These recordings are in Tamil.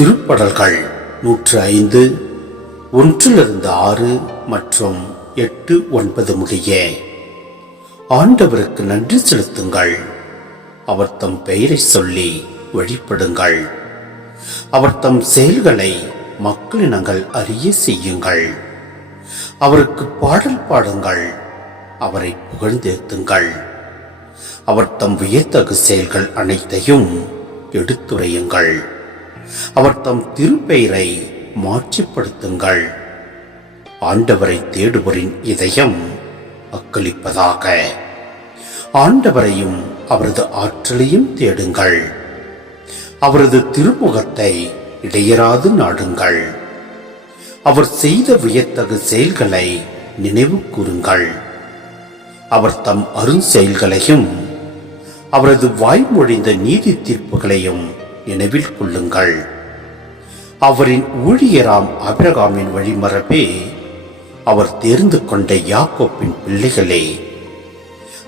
திருப்படல்கள் நூற்று ஐந்து ஒன்றிலிருந்து ஆறு மற்றும் எட்டு ஒன்பது முடிய. ஆண்டவருக்கு நன்றி செலுத்துங்கள். அவர் தம் பெயரை சொல்லி வழிபடுங்கள். அவர் தம் செயல்களை மக்களினங்கள் அறிய செய்யுங்கள். அவருக்கு பாடல் பாடுங்கள். அவரை புகழ்ந்தேத்துங்கள். அவர் தம் வியத்தகு செயல்கள் அனைத்தையும் எடுத்துரையுங்கள். அவர் தம் திருப்பெயரை மாற்றிப்படுத்துங்கள் ஆண்டவரை தேடுவரின் இதயம் அக்களிப்பதாக. ஆண்டவரையும் அவரது ஆற்றலையும் தேடுங்கள். அவரது திருமுகத்தை இடையராது நாடுங்கள். அவர் செய்த வியத்தகு செயல்களை நினைவு கூறுங்கள். அவர் தம் அருஞ்செயல்களையும் அவரது வாய்மொழிந்த நீதி தீர்ப்புகளையும் நினைவில் கொள்ளுங்கள். அவரின் ஊழியராம் அபிரகாமின் வழிமரபே அவர் தேர்ந்து கொண்ட யாக்கோப்பின் பிள்ளைகளே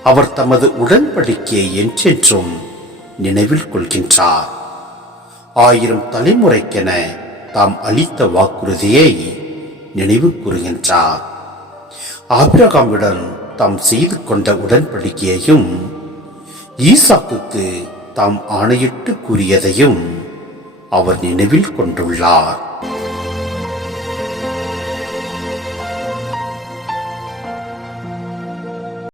அவர் தமது உடன்படிக்கையை என்றென்றும் நினைவில் கொள்கின்றார். ஆயிரம் தலைமுறைக்கென தாம் அளித்த வாக்குறுதியை நினைவு கூறுகின்றார். ஆபிரகாமுடன் தாம் செய்து கொண்ட உடன்படிக்கையையும் ஈசாக்குக்கு தாம் ஆணையிட்டு கூறியதையும் அவர் நினைவில் கொண்டுள்ளார்.